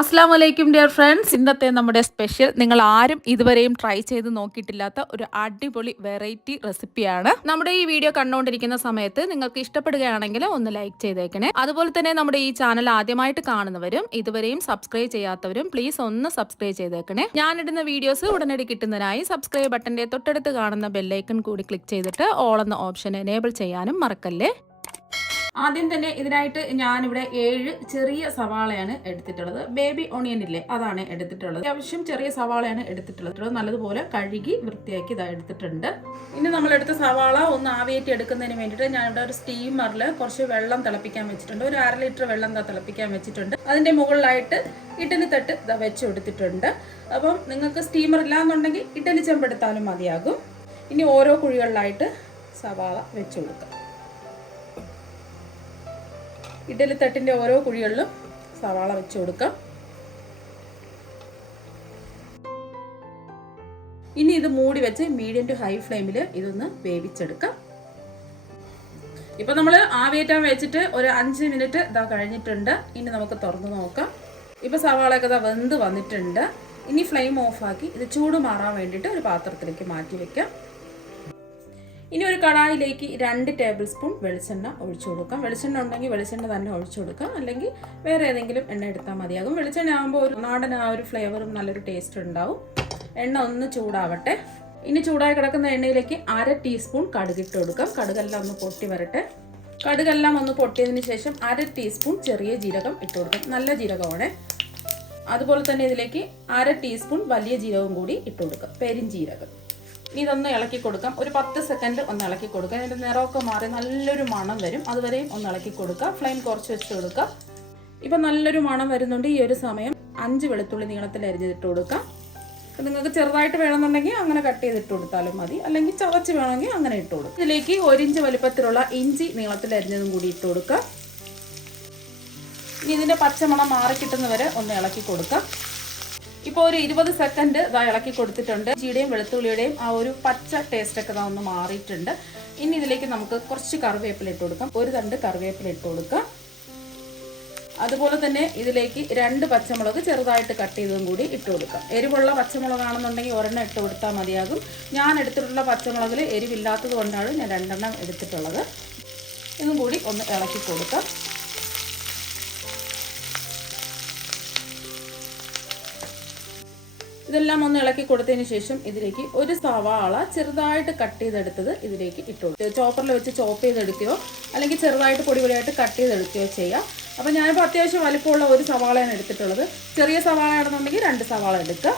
അസ്സാം വലൈക്കും dear friends. ഇന്നത്തെ നമ്മുടെ സ്പെഷ്യൽ നിങ്ങൾ ആരും ഇതുവരെയും ട്രൈ ചെയ്ത് നോക്കിയിട്ടില്ലാത്ത ഒരു അടിപൊളി വെറൈറ്റി റെസിപ്പിയാണ്. നമ്മുടെ ഈ വീഡിയോ കണ്ടുകൊണ്ടിരിക്കുന്ന സമയത്ത് നിങ്ങൾക്ക് ഇഷ്ടപ്പെടുകയാണെങ്കിൽ ഒന്ന് ലൈക്ക് ചെയ്തേക്കണേ. അതുപോലെ തന്നെ നമ്മുടെ ഈ ചാനൽ ആദ്യമായിട്ട് കാണുന്നവരും ഇതുവരെയും സബ്സ്ക്രൈബ് ചെയ്യാത്തവരും പ്ലീസ് ഒന്ന് സബ്സ്ക്രൈബ് ചെയ്തേക്കണേ. ഞാനിടുന്ന വീഡിയോസ് ഉടനടി കിട്ടുന്നതിനായി സബ്സ്ക്രൈബ് ബട്ടന്റെ തൊട്ടടുത്ത് കാണുന്ന ബെല്ലൈക്കൺ കൂടി ക്ലിക്ക് ചെയ്തിട്ട് ഓൾ എന്ന ഓപ്ഷൻ എനേബിൾ ചെയ്യാനും മറക്കല്ലേ. ആദ്യം തന്നെ ഇതിനായിട്ട് ഞാനിവിടെ 7 ചെറിയ സവാളയാണ് എടുത്തിട്ടുള്ളത്. ബേബി ഓണിയൻ ഇല്ലേ, അതാണ് എടുത്തിട്ടുള്ളത്. അത്യാവശ്യം ചെറിയ സവാളയാണ് എടുത്തിട്ടുള്ളത്. നല്ലതുപോലെ കഴുകി വൃത്തിയാക്കി ഇതാ എടുത്തിട്ടുണ്ട്. ഇനി നമ്മളെടുത്ത സവാള ഒന്ന് ആവിയേറ്റി എടുക്കുന്നതിന് വേണ്ടിയിട്ട് ഞാനിവിടെ ഒരു സ്റ്റീമറിൽ കുറച്ച് വെള്ളം തിളപ്പിക്കാൻ വെച്ചിട്ടുണ്ട്. ഒരു 1/2 ലിറ്റർ വെള്ളം തിളപ്പിക്കാൻ വെച്ചിട്ടുണ്ട്. അതിൻ്റെ മുകളിലായിട്ട് ഇഡലി തട്ട് വെച്ച് കൊടുത്തിട്ടുണ്ട്. അപ്പം നിങ്ങൾക്ക് സ്റ്റീമർ ഇല്ലാന്നുണ്ടെങ്കിൽ ഇഡലി ചെമ്പെടുത്താലും മതിയാകും. ഇനി ഓരോ കുഴികളിലായിട്ട് സവാള വെച്ച് കൊടുക്കാം. ഇഡലി തട്ടിൻ്റെ ഓരോ കുഴികളിലും സവാള വെച്ച് കൊടുക്കാം. ഇനി ഇത് മൂടി വെച്ച് മീഡിയം ടു ഹൈ ഫ്ലെയിമിൽ ഇതൊന്ന് വേവിച്ചെടുക്കാം. ഇപ്പൊ നമ്മൾ ആവിയേറ്റാൻ വെച്ചിട്ട് ഒരു 5 മിനിറ്റ് ഇതാ കഴിഞ്ഞിട്ടുണ്ട്. ഇനി നമുക്ക് തുറന്നു നോക്കാം. ഇപ്പൊ സവാളയൊക്കെ ഇതാ വെന്ത് വന്നിട്ടുണ്ട്. ഇനി ഫ്ലെയിം ഓഫാക്കി ഇത് ചൂട് മാറാൻ വേണ്ടിയിട്ട് ഒരു പാത്രത്തിലേക്ക് മാറ്റി വെക്കാം. ഇനി ഒരു കടായിലേക്ക് 2 ടേബിൾ സ്പൂൺ വെളിച്ചെണ്ണ ഒഴിച്ചു കൊടുക്കാം. വെളിച്ചെണ്ണ ഉണ്ടെങ്കിൽ വെളിച്ചെണ്ണ തന്നെ ഒഴിച്ചു കൊടുക്കാം, അല്ലെങ്കിൽ വേറെ ഏതെങ്കിലും എണ്ണ എടുത്താൽ മതിയാകും. വെളിച്ചെണ്ണ ആകുമ്പോൾ ഒരു നാടൻ ആ ഒരു ഫ്ലേവറും നല്ലൊരു ടേസ്റ്റ് ഉണ്ടാവും. എണ്ണ ഒന്ന് ചൂടാവട്ടെ. ഇനി ചൂടായി കിടക്കുന്ന എണ്ണയിലേക്ക് 1/2 ടീസ്പൂൺ കടുകിട്ട് കൊടുക്കാം. കടുകെല്ലാം ഒന്ന് പൊട്ടി വരട്ടെ. കടുകെല്ലാം ഒന്ന് പൊട്ടിയതിന് ശേഷം 1/2 ടീസ്പൂൺ ചെറിയ ജീരകം ഇട്ട് കൊടുക്കാം. നല്ല ജീരകമാണ്. അതുപോലെ തന്നെ ഇതിലേക്ക് 1/2 ടീസ്പൂൺ വലിയ ജീരകം കൂടി ഇട്ട് കൊടുക്കാം, പെരിഞ്ജീരകം. ഇതൊന്ന് ഇളക്കി കൊടുക്കാം. ഒരു 10 സെക്കൻഡ് ഒന്ന് ഇളക്കി കൊടുക്കാം. അതിൻ്റെ നിറമൊക്കെ മാറി നല്ലൊരു മണം വരും. അതുവരെയും ഒന്ന് ഇളക്കി കൊടുക്കാം. ഫ്ലെയിം കുറച്ച് വെച്ച് കൊടുക്കാം. ഇപ്പം നല്ലൊരു മണം വരുന്നുണ്ട്. ഈ ഒരു സമയം 5 വെളുത്തുള്ളി നീളത്തിൽ അരിഞ്ഞിട്ട് കൊടുക്കാം. നിങ്ങൾക്ക് ചെറുതായിട്ട് വേണമെന്നുണ്ടെങ്കിൽ അങ്ങനെ കട്ട് ചെയ്തിട്ട് കൊടുത്താലും മതി, അല്ലെങ്കിൽ ചതച്ച് വേണമെങ്കിൽ അങ്ങനെ ഇട്ട് കൊടുക്കാം. ഇതിലേക്ക് 1 ഇഞ്ച് വലിപ്പത്തിലുള്ള ഇഞ്ചി നീളത്തിൽ അരിഞ്ഞതും കൂടി ഇട്ട് കൊടുക്കാം. ഇനി ഇതിൻ്റെ പച്ചമണം മാറി കിട്ടുന്നവരെ ഒന്ന് ഇളക്കി കൊടുക്കാം. ഇപ്പോൾ ഒരു 20 സെക്കൻഡ് ഇതാ ഇളക്കി കൊടുത്തിട്ടുണ്ട്. ഇഞ്ചിയുടെയും വെളുത്തുള്ളിയുടെയും ആ ഒരു പച്ച ടേസ്റ്റൊക്കെ ഇതാ ഒന്ന് മാറിയിട്ടുണ്ട്. ഇനി ഇതിലേക്ക് നമുക്ക് കുറച്ച് കറിവേപ്പില ഇട്ട് കൊടുക്കാം. ഒരു തണ്ട് കറിവേപ്പില ഇട്ട് കൊടുക്കാം. അതുപോലെ തന്നെ ഇതിലേക്ക് 2 പച്ചമുളക് ചെറുതായിട്ട് കട്ട് ചെയ്തതും കൂടി ഇട്ട് കൊടുക്കാം. എരിവുള്ള പച്ചമുളകാണെന്നുണ്ടെങ്കിൽ 1 ഇട്ട് കൊടുത്താൽ മതിയാകും. ഞാൻ എടുത്തിട്ടുള്ള പച്ചമുളകിൽ എരിവില്ലാത്തത് കൊണ്ടാണ് ഞാൻ 2 എടുത്തിട്ടുള്ളത്. ഇതും കൂടി ഒന്ന് ഇളക്കി കൊടുക്കാം. ഇതെല്ലാം ഒന്ന് ഇളക്കി കൊടുത്തതിന് ശേഷം ഇതിലേക്ക് ഒരു സവാള ചെറുതായിട്ട് കട്ട് ചെയ്തെടുത്തത് ഇതിലേക്ക് ഇട്ട് കൊടുക്കുക. ചോപ്പറിൽ വെച്ച് ചോപ്പ് ചെയ്തെടുക്കുകയോ അല്ലെങ്കിൽ ചെറുതായിട്ട് പൊടിയായിട്ട് കട്ട് ചെയ്തെടുക്കുകയോ ചെയ്യാം. അപ്പോൾ ഞാനിപ്പോൾ അത്യാവശ്യം വലിപ്പമുള്ള ഒരു സവാളയാണ് എടുത്തിട്ടുള്ളത്. ചെറിയ സവാള ആണെന്നുണ്ടെങ്കിൽ 2 സവാള എടുക്കുക.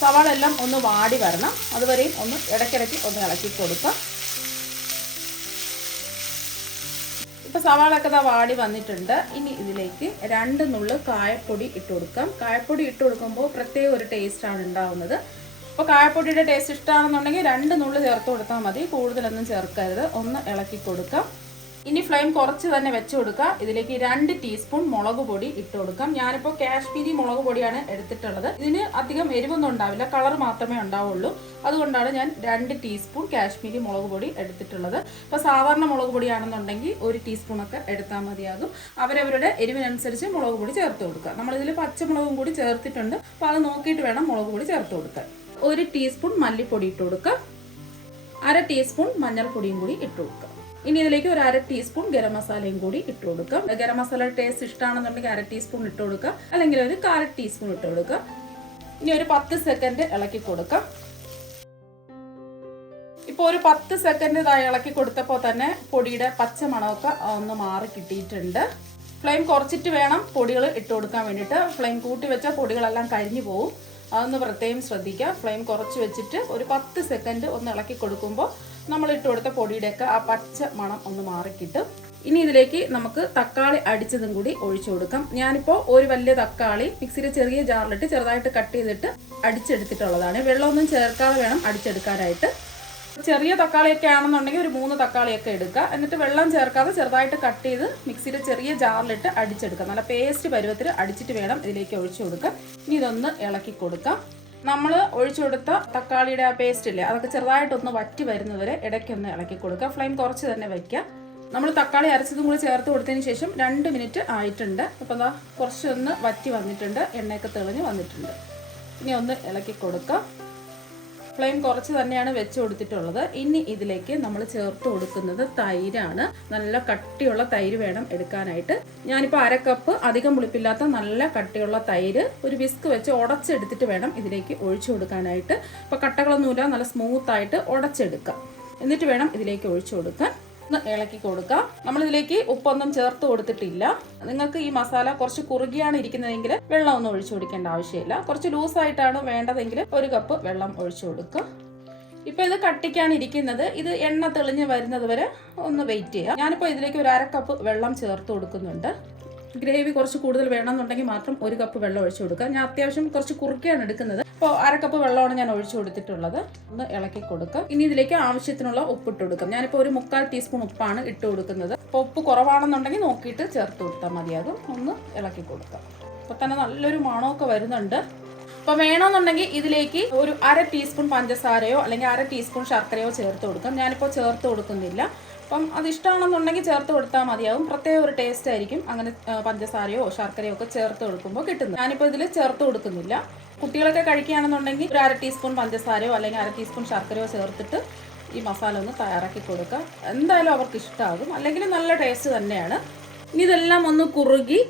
സവാള എല്ലാം ഒന്ന് വാടി വരണം. അതുവരെയും ഒന്ന് ഇടയ്ക്കിടയ്ക്ക് ഒന്ന് ഇളക്കി കൊടുക്കുക. ഇപ്പോൾ സവാളൊക്കെ ഇതാ വാടി വന്നിട്ടുണ്ട്. ഇനി ഇതിലേക്ക് 2 നുള്ള് കായപ്പൊടി ഇട്ട് കൊടുക്കാം. കായപ്പൊടി ഇട്ട് കൊടുക്കുമ്പോൾ പ്രത്യേക ഒരു ടേസ്റ്റാണ് ഉണ്ടാവുന്നത്. അപ്പോൾ കായപ്പൊടിയുടെ ടേസ്റ്റ് ഇഷ്ടമാണെന്നുണ്ടെങ്കിൽ 2 നുള്ള് ചേർത്ത് കൊടുത്താൽ മതി, കൂടുതലൊന്നും ചേർക്കരുത്. ഒന്ന് ഇളക്കി കൊടുക്കാം. ഇനി ഫ്ലെയിം കുറച്ച് തന്നെ വെച്ച് കൊടുക്കുക. ഇതിലേക്ക് 2 ടീസ്പൂൺ മുളക് പൊടി ഇട്ട് കൊടുക്കാം. ഞാനിപ്പോൾ കാശ്മീരി മുളക് പൊടിയാണ് എടുത്തിട്ടുള്ളത്. ഇതിന് അധികം എരിവൊന്നും ഉണ്ടാവില്ല, കളർ മാത്രമേ ഉണ്ടാവുള്ളൂ. അതുകൊണ്ടാണ് ഞാൻ 2 ടീസ്പൂൺ കാശ്മീരി മുളക് പൊടി എടുത്തിട്ടുള്ളത്. ഇപ്പോൾ സാധാരണ മുളക് പൊടിയാണെന്നുണ്ടെങ്കിൽ 1 ടീസ്പൂണൊക്കെ എടുത്താൽ മതിയാകും. അവരവരുടെ എരിവിനനുസരിച്ച് മുളക് പൊടി ചേർത്ത് കൊടുക്കുക. നമ്മളിതിൽ പച്ചമുളകും കൂടി ചേർത്തിട്ടുണ്ട്. അപ്പോൾ അത് നോക്കിയിട്ട് വേണം മുളക് പൊടി ചേർത്ത് കൊടുക്കാൻ. 1 ടീസ്പൂൺ മല്ലിപ്പൊടി ഇട്ട് കൊടുക്കുക. 1/2 ടീസ്പൂൺ മഞ്ഞൾപ്പൊടിയും കൂടി ഇട്ട് കൊടുക്കുക. ഇനി ഇതിലേക്ക് ഒരു 1/2 ടീസ്പൂൺ ഗരം മസാലയും കൂടി ഇട്ട് കൊടുക്കാം. ഗരം മസാല ടേസ്റ്റ് ഇഷ്ടമാണെന്നുണ്ടെങ്കിൽ 1/2 ടീസ്പൂൺ ഇട്ട് കൊടുക്കുക, അല്ലെങ്കിൽ ഒരു 1/4 ടീസ്പൂൺ ഇട്ട് കൊടുക്കുക. ഇനി ഒരു 10 സെക്കൻഡ് ഇളക്കി കൊടുക്കാം. ഇപ്പോൾ ഒരു 10 സെക്കൻഡ് ഇളക്കി കൊടുത്തപ്പോൾ തന്നെ പൊടിയുടെ പച്ച മണമൊക്കെ ഒന്ന് മാറി കിട്ടിയിട്ടുണ്ട്. ഫ്ലെയിം കുറച്ചിട്ട് വേണം പൊടികൾ ഇട്ട് കൊടുക്കാൻ വേണ്ടിയിട്ട്. ഫ്ലെയിം കൂട്ടി വെച്ചാൽ പൊടികളെല്ലാം കരിഞ്ഞു പോകും. അതൊന്ന് പ്രത്യേകം ശ്രദ്ധിക്കുക. ഫ്ലെയിം കുറച്ച് വെച്ചിട്ട് ഒരു 10 സെക്കൻഡ് ഒന്ന് ഇളക്കി കൊടുക്കുമ്പോൾ നമ്മൾ ഇട്ട് കൊടുത്ത പൊടിയുടെയൊക്കെ ആ പച്ച മണം ഒന്ന് മാറിക്കിട്ടും. ഇനി ഇതിലേക്ക് നമുക്ക് തക്കാളി അടിച്ചതും കൂടി ഒഴിച്ചു കൊടുക്കാം. ഞാനിപ്പോൾ ഒരു വലിയ തക്കാളി മിക്സിയുടെ ചെറിയ ജാറിലിട്ട് ചെറുതായിട്ട് കട്ട് ചെയ്തിട്ട് അടിച്ചെടുത്തിട്ടുള്ളതാണ്. വെള്ളമൊന്നും ചേർക്കാതെ വേണം അടിച്ചെടുക്കാനായിട്ട്. ചെറിയ തക്കാളിയൊക്കെ ആണെന്നുണ്ടെങ്കിൽ ഒരു 3 തക്കാളിയൊക്കെ എടുക്കുക. എന്നിട്ട് വെള്ളം ചേർക്കാതെ ചെറുതായിട്ട് കട്ട് ചെയ്ത് മിക്സിയുടെ ചെറിയ ജാറിലിട്ട് അടിച്ചെടുക്കുക. നല്ല പേസ്റ്റ് പരുവത്തിൽ അടിച്ചിട്ട് വേണം ഇതിലേക്ക് ഒഴിച്ചു കൊടുക്കാം. ഇനി ഇതൊന്ന് ഇളക്കി കൊടുക്കാം. നമ്മൾ ഒഴിച്ചു കൊടുത്ത തക്കാളിയുടെ ആ പേസ്റ്റ് ഇല്ലേ, അതൊക്കെ ചെറുതായിട്ടൊന്ന് വറ്റി വരുന്നവരെ ഇടയ്ക്കൊന്ന് ഇളക്കി കൊടുക്കുക. ഫ്ലെയിം കുറച്ച് തന്നെ വയ്ക്കുക. നമ്മൾ തക്കാളി അരച്ചതും കൂടി ചേർത്ത് കൊടുത്തതിന് ശേഷം 2 മിനിറ്റ് ആയിട്ടുണ്ട്. അപ്പോൾ ദാ കുറച്ചൊന്ന് വറ്റി വന്നിട്ടുണ്ട്, എണ്ണയൊക്കെ തെളിഞ്ഞ് വന്നിട്ടുണ്ട്. ഇനി ഒന്ന് ഇളക്കി കൊടുക്കാം. ഫ്ലെയിം കുറച്ച് തന്നെയാണ് വെച്ച് കൊടുത്തിട്ടുള്ളത്. ഇനി ഇതിലേക്ക് നമ്മൾ ചേർത്ത് കൊടുക്കുന്നത് തൈരാണ്. നല്ല കട്ടിയുള്ള തൈര് വേണം എടുക്കാനായിട്ട്. ഞാനിപ്പോൾ 1/2 കപ്പ് അധികം പുളിപ്പില്ലാത്ത നല്ല കട്ടിയുള്ള തൈര് ഒരു വിസ്ക് വെച്ച് ഉടച്ചെടുത്തിട്ട് വേണം ഇതിലേക്ക് ഒഴിച്ചു കൊടുക്കാനായിട്ട്. അപ്പോൾ കട്ടകളൊന്നുമില്ല, നല്ല സ്മൂത്തായിട്ട് ഉടച്ചെടുക്കാം. എന്നിട്ട് വേണം ഇതിലേക്ക് ഒഴിച്ചു കൊടുക്കാൻ. ഒന്ന് ഇളക്കി കൊടുക്കാം. നമ്മളിതിലേക്ക് ഉപ്പൊന്നും ചേർത്ത് കൊടുത്തിട്ടില്ല. നിങ്ങൾക്ക് ഈ മസാല കുറച്ച് കുറുകിയാണ് ഇരിക്കുന്നതെങ്കിൽ വെള്ളം ഒന്നും ഒഴിച്ചു കൊടുക്കേണ്ട ആവശ്യമില്ല. കുറച്ച് ലൂസായിട്ടാണ് വേണ്ടതെങ്കിൽ 1 കപ്പ് വെള്ളം ഒഴിച്ചു കൊടുക്കുക. ഇപ്പൊ ഇത് കട്ടിക്കാണ് ഇരിക്കുന്നത്. ഇത് എണ്ണ തെളിഞ്ഞ് വരുന്നത് വരെ ഒന്ന് വെയിറ്റ് ചെയ്യാം. ഞാനിപ്പോൾ ഇതിലേക്ക് ഒരു 1/2 കപ്പ് വെള്ളം ചേർത്ത് കൊടുക്കുന്നുണ്ട്. ഗ്രേവി കുറച്ച് കൂടുതൽ വേണമെന്നുണ്ടെങ്കിൽ മാത്രം 1 കപ്പ് വെള്ളം ഒഴിച്ചു കൊടുക്കുക. ഞാൻ അത്യാവശ്യം കുറച്ച് കുറുക്കിയാണ് എടുക്കുന്നത്. അപ്പോൾ 1/2 കപ്പ് വെള്ളമാണ് ഞാൻ ഒഴിച്ചു കൊടുത്തിട്ടുള്ളത്. ഒന്ന് ഇളക്കി കൊടുക്കുക. ഇനി ഇതിലേക്ക് ആവശ്യത്തിനുള്ള ഉപ്പിട്ട് കൊടുക്കാം. ഞാനിപ്പോൾ ഒരു 1/4 ടീസ്പൂൺ ഉപ്പാണ് ഇട്ട് കൊടുക്കുന്നത്. അപ്പോൾ ഉപ്പ് കുറവാണെന്നുണ്ടെങ്കിൽ നോക്കിയിട്ട് ചേർത്ത് കൊടുത്താൽ മതിയാകും. ഒന്ന് ഇളക്കി കൊടുക്കാം. അപ്പോൾ തന്നെ നല്ലൊരു മണമൊക്കെ വരുന്നുണ്ട്. അപ്പോൾ വേണമെന്നുണ്ടെങ്കിൽ ഇതിലേക്ക് ഒരു 1/2 ടീസ്പൂൺ പഞ്ചസാരയോ അല്ലെങ്കിൽ 1/2 ടീസ്പൂൺ ശർക്കരയോ ചേർത്ത് കൊടുക്കാം. ഞാനിപ്പോൾ ചേർത്ത് കൊടുക്കുന്നില്ല. അപ്പം അത് ഇഷ്ടമാണെന്നുണ്ടെങ്കിൽ ചേർത്ത് കൊടുത്താൽ മതിയാവും. പ്രത്യേക ഒരു ടേസ്റ്റ് ആയിരിക്കും അങ്ങനെ പഞ്ചസാരയോ ശർക്കരയോ ഒക്കെ ചേർത്ത് കൊടുക്കുമ്പോൾ കിട്ടുന്നത്. ഞാനിപ്പോൾ ഇതിൽ ചേർത്ത് കൊടുക്കുന്നില്ല. കുട്ടികളൊക്കെ കഴിക്കുകയാണെന്നുണ്ടെങ്കിൽ ഒരു 1/2 ടീസ്പൂൺ പഞ്ചസാരയോ അല്ലെങ്കിൽ 1/2 ടീസ്പൂൺ ശർക്കരയോ ചേർത്തിട്ട് ഈ മസാല ഒന്ന് തയ്യാറാക്കി കൊടുക്കുക. എന്തായാലും അവർക്ക് ഇഷ്ടമാകും, അല്ലെങ്കിൽ നല്ല ടേസ്റ്റ് തന്നെയാണ്. ഇനി ഇതെല്ലാം ഒന്ന് കുറുകി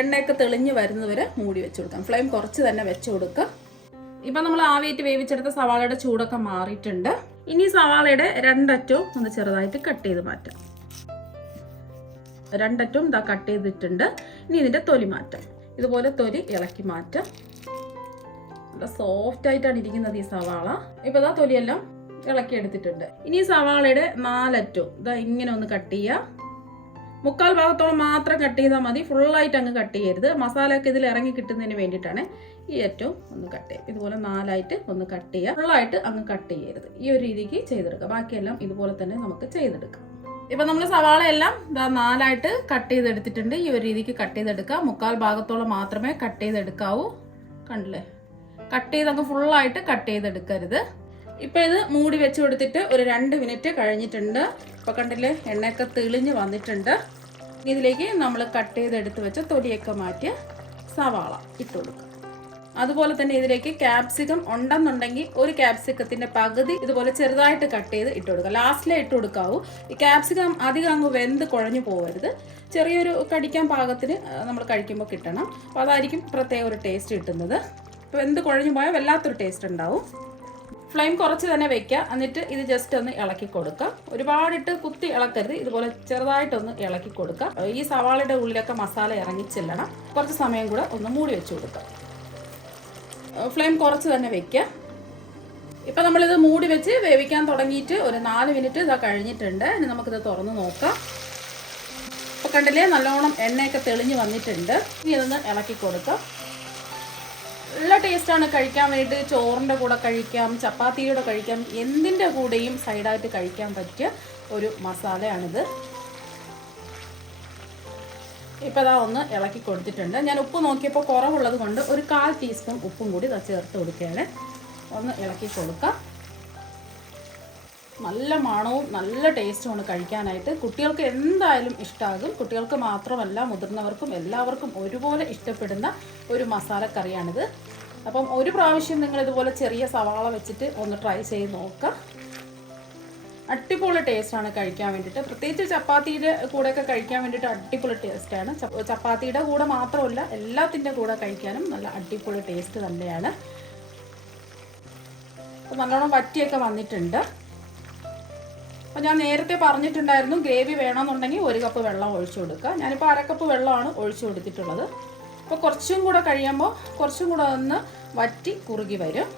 എണ്ണയൊക്കെ തെളിഞ്ഞ് വരുന്നവരെ മൂടി വെച്ച് കൊടുക്കാം. ഫ്ലെയിം കുറച്ച് തന്നെ വെച്ച് കൊടുക്കുക. ഇപ്പം നമ്മൾ ആവിയേറ്റ് വേവിച്ചെടുത്ത സവാളയുടെ ചൂടൊക്കെ മാറിയിട്ടുണ്ട്. ഇനി സവാളയുടെ 2 അറ്റവും ഒന്ന് ചെറുതായിട്ട് കട്ട് ചെയ്ത് മാറ്റാം. 2 അറ്റവും ഇതാ കട്ട് ചെയ്തിട്ടുണ്ട്. ഇനി ഇതിൻ്റെ തൊലി മാറ്റാം. ഇതുപോലെ തൊലി ഇളക്കി മാറ്റാം. നല്ല സോഫ്റ്റ് ആയിട്ടാണ് ഇരിക്കുന്നത് ഈ സവാള. ഇപ്പം ഇതാ തൊലിയെല്ലാം ഇളക്കി എടുത്തിട്ടുണ്ട്. ഇനി സവാളയുടെ 4 അറ്റവും ഇതാ ഇങ്ങനെ ഒന്ന് കട്ട് ചെയ്യുക. 1/4 ഭാഗത്തോളം മാത്രം കട്ട് ചെയ്താൽ മതി. ഫുള്ളായിട്ട് അങ്ങ് കട്ട് ചെയ്യരുത്. മസാലയൊക്കെ ഇതിൽ ഇറങ്ങി കിട്ടുന്നതിന് വേണ്ടിയിട്ടാണ്. ഈ ഏറ്റവും ഒന്ന് കട്ട് ചെയ്യാം. ഇതുപോലെ 4 ആയിട്ട് ഒന്ന് കട്ട് ചെയ്യുക. ഫുള്ളായിട്ട് അങ്ങ് കട്ട് ചെയ്യരുത്. ഈ ഒരു രീതിക്ക് ചെയ്തെടുക്കുക. ബാക്കിയെല്ലാം ഇതുപോലെ തന്നെ നമുക്ക് ചെയ്തെടുക്കാം. ഇപ്പം നമ്മൾ സവാളയെല്ലാം 4 ആയിട്ട് കട്ട് ചെയ്തെടുത്തിട്ടുണ്ട്. ഈ ഒരു രീതിക്ക് കട്ട് ചെയ്തെടുക്കുക. 1/4 ഭാഗത്തോളം മാത്രമേ കട്ട് ചെയ്തെടുക്കാവൂ. കണ്ടില്ലേ, കട്ട് ചെയ്തൊക്കെ ഫുള്ളായിട്ട് കട്ട് ചെയ്തെടുക്കരുത്. ഇപ്പം ഇത് മൂടി വെച്ച് കൊടുത്തിട്ട് ഒരു 2 മിനിറ്റ് കഴിഞ്ഞിട്ടുണ്ട്. ഇപ്പം കണ്ടില്ലേ, എണ്ണയൊക്കെ തെളിഞ്ഞ് വന്നിട്ടുണ്ട്. ഇതിലേക്ക് നമ്മൾ കട്ട് ചെയ്തെടുത്ത് വെച്ച തൊലിയൊക്കെ മാറ്റിയ സവാള ഇട്ട് കൊടുക്കുക. അതുപോലെ തന്നെ ഇതിലേക്ക് ക്യാപ്സിക്കം ഉണ്ടെന്നുണ്ടെങ്കിൽ ഒരു ക്യാപ്സിക്കത്തിൻ്റെ പകുതി ഇതുപോലെ ചെറുതായിട്ട് കട്ട് ചെയ്ത് ഇട്ട് കൊടുക്കുക. ലാസ്റ്റിലേ ഇട്ട് കൊടുക്കാവൂ. ഈ ക്യാപ്സിക്കം അധികം അങ്ങ് വെന്ത് കുഴഞ്ഞു പോകരുത്. ചെറിയൊരു കടിക്കാൻ പാകത്തിന് നമ്മൾ കഴിക്കുമ്പോൾ കിട്ടണം. അപ്പോൾ അതായിരിക്കും പ്രത്യേക ഒരു ടേസ്റ്റ് കിട്ടുന്നത്. അപ്പോൾ വെന്ത് കുഴഞ്ഞു പോയാൽ വല്ലാത്തൊരു ടേസ്റ്റ് ഉണ്ടാവും. ഫ്ലെയിം കുറച്ച് തന്നെ വെക്കുക. എന്നിട്ട് ഇത് ജസ്റ്റ് ഒന്ന് ഇളക്കി കൊടുക്കുക. ഒരുപാടിട്ട് കുത്തി ഇളക്കരുത്. ഇതുപോലെ ചെറുതായിട്ടൊന്ന് ഇളക്കി കൊടുക്കുക. ഈ സവാളയുടെ ഉള്ളിലൊക്കെ മസാല ഇറങ്ങി ചെല്ലണം. കുറച്ച് സമയം കൂടെ ഒന്ന് മൂടി വെച്ച് കൊടുക്കുക. ഫ്ലെയിം കുറച്ച് തന്നെ വെക്കുക. ഇപ്പം നമ്മളിത് മൂടി വെച്ച് വേവിക്കാൻ തുടങ്ങിയിട്ട് ഒരു 4 മിനിറ്റ് ഇതാ കഴിഞ്ഞിട്ടുണ്ട്. ഇനി നമുക്കിത് തുറന്ന് നോക്കാം. അപ്പോൾ കണ്ടില്ലേ, നല്ലോണം എണ്ണയൊക്കെ തെളിഞ്ഞ് വന്നിട്ടുണ്ട്. ഇനി ഇതൊന്ന് ഇളക്കി കൊടുക്കാം. നല്ല ടേസ്റ്റാണ് കഴിക്കാൻ വേണ്ടിയിട്ട്. ചോറിൻ്റെ കൂടെ കഴിക്കാം, ചപ്പാത്തിയുടെ കഴിക്കാം, എന്തിൻ്റെ കൂടെയും സൈഡായിട്ട് കഴിക്കാൻ പറ്റിയ ഒരു മസാലയാണിത്. ഇപ്പോൾ അതാ ഒന്ന് ഇളക്കി കൊടുത്തിട്ടുണ്ട്. ഞാൻ ഉപ്പ് നോക്കിയപ്പോൾ കുറവുള്ളത് കൊണ്ട് ഒരു 1/4 ടീസ്പൂൺ ഉപ്പും കൂടി ചേർത്ത് കൊടുക്കുകയാണ്. ഒന്ന് ഇളക്കി കൊടുക്കാം. നല്ല മണവും നല്ല ടേസ്റ്റുമാണ് കഴിക്കാനായിട്ട്. കുട്ടികൾക്ക് എന്തായാലും ഇഷ്ടമാകും. കുട്ടികൾക്ക് മാത്രമല്ല, മുതിർന്നവർക്കും എല്ലാവർക്കും ഒരുപോലെ ഇഷ്ടപ്പെടുന്ന ഒരു മസാലക്കറിയാണിത്. അപ്പം ഒരു പ്രാവശ്യം നിങ്ങൾ ഇതുപോലെ ചെറിയ സവാള വെച്ചിട്ട് ഒന്ന് ട്രൈ ചെയ്ത് നോക്കുക. അടിപൊളി ടേസ്റ്റാണ് കഴിക്കാൻ വേണ്ടിയിട്ട്. പ്രത്യേകിച്ച് ചപ്പാത്തിയുടെ കൂടെയൊക്കെ കഴിക്കാൻ വേണ്ടിയിട്ട് അടിപൊളി ടേസ്റ്റാണ്. ചപ്പാത്തിയുടെ കൂടെ മാത്രമല്ല, എല്ലാത്തിൻ്റെ കൂടെ കഴിക്കാനും നല്ല അടിപൊളി ടേസ്റ്റ് തന്നെയാണ്. അപ്പോൾ നല്ലോണം വറ്റിയൊക്കെ വന്നിട്ടുണ്ട്. അപ്പോൾ ഞാൻ നേരത്തെ പറഞ്ഞിട്ടുണ്ടായിരുന്നു, ഗ്രേവി വേണമെന്നുണ്ടെങ്കിൽ 1 കപ്പ് വെള്ളം ഒഴിച്ചു കൊടുക്കുക. ഞാനിപ്പോൾ 1/2 കപ്പ് വെള്ളമാണ് ഒഴിച്ചു കൊടുത്തിട്ടുള്ളത്. അപ്പോൾ കുറച്ചും കൂടെ കഴിയുമ്പോൾ കുറച്ചും കൂടെ ഒന്ന് വറ്റി കുറുകി വരും.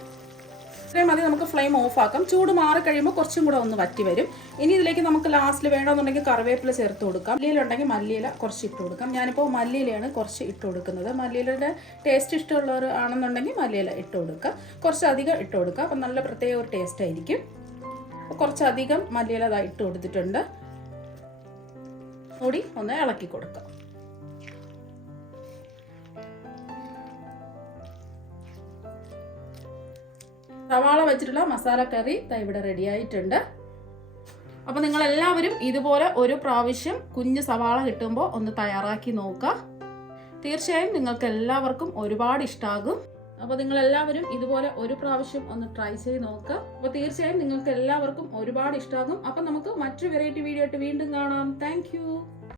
ഇത്രയും മതി. നമുക്ക് ഫ്ലെയിം ഓഫാക്കാം. ചൂട് മാറി കഴിയുമ്പോൾ കുറച്ചും കൂടെ ഒന്ന് വറ്റി വരും. ഇനി ഇതിലേക്ക് നമുക്ക് ലാസ്റ്റിൽ വേണമെന്നുണ്ടെങ്കിൽ കറിവേപ്പില ചേർത്ത് കൊടുക്കാം. മല്ലിയിലുണ്ടെങ്കിൽ മല്ലിയില കുറച്ച് ഇട്ട് കൊടുക്കാം. ഞാനിപ്പോൾ മല്ലിയിലയാണ് കുറച്ച് ഇട്ട് കൊടുക്കുന്നത്. മല്ലിയിലയുടെ ടേസ്റ്റ് ഇഷ്ടമുള്ളവർ ആണെന്നുണ്ടെങ്കിൽ മല്ലിയില ഇട്ട് കൊടുക്കുക. കുറച്ചധികം ഇട്ട് കൊടുക്കുക. അപ്പം നല്ല പ്രത്യേക ഒരു ടേസ്റ്റ് ആയിരിക്കും. കുറച്ചധികം മല്ലിയില ഇട്ട് കൊടുത്തിട്ടുണ്ട്. കൂടി ഒന്ന് ഇളക്കി കൊടുക്കാം. സവാള വെച്ചിട്ടുള്ള മസാല കറി ഇവിടെ റെഡി ആയിട്ടുണ്ട്. അപ്പോൾ നിങ്ങളെല്ലാവരും ഇതുപോലെ ഒരു പ്രാവശ്യം കുഞ്ഞ് സവാള കിട്ടുമ്പോൾ ഒന്ന് തയ്യാറാക്കി നോക്കുക. തീർച്ചയായും നിങ്ങൾക്ക് എല്ലാവർക്കും ഒരുപാട് ഇഷ്ടമാകും. അപ്പോൾ നിങ്ങളെല്ലാവരും ഇതുപോലെ ഒരു പ്രാവശ്യം ഒന്ന് ട്രൈ ചെയ്ത് നോക്കുക. അപ്പോൾ തീർച്ചയായും നിങ്ങൾക്ക് എല്ലാവർക്കും ഒരുപാട് ഇഷ്ടമാകും. അപ്പോൾ നമുക്ക് മറ്റൊരു വെറൈറ്റി വീഡിയോ ആയിട്ട് വീണ്ടും കാണാം. താങ്ക്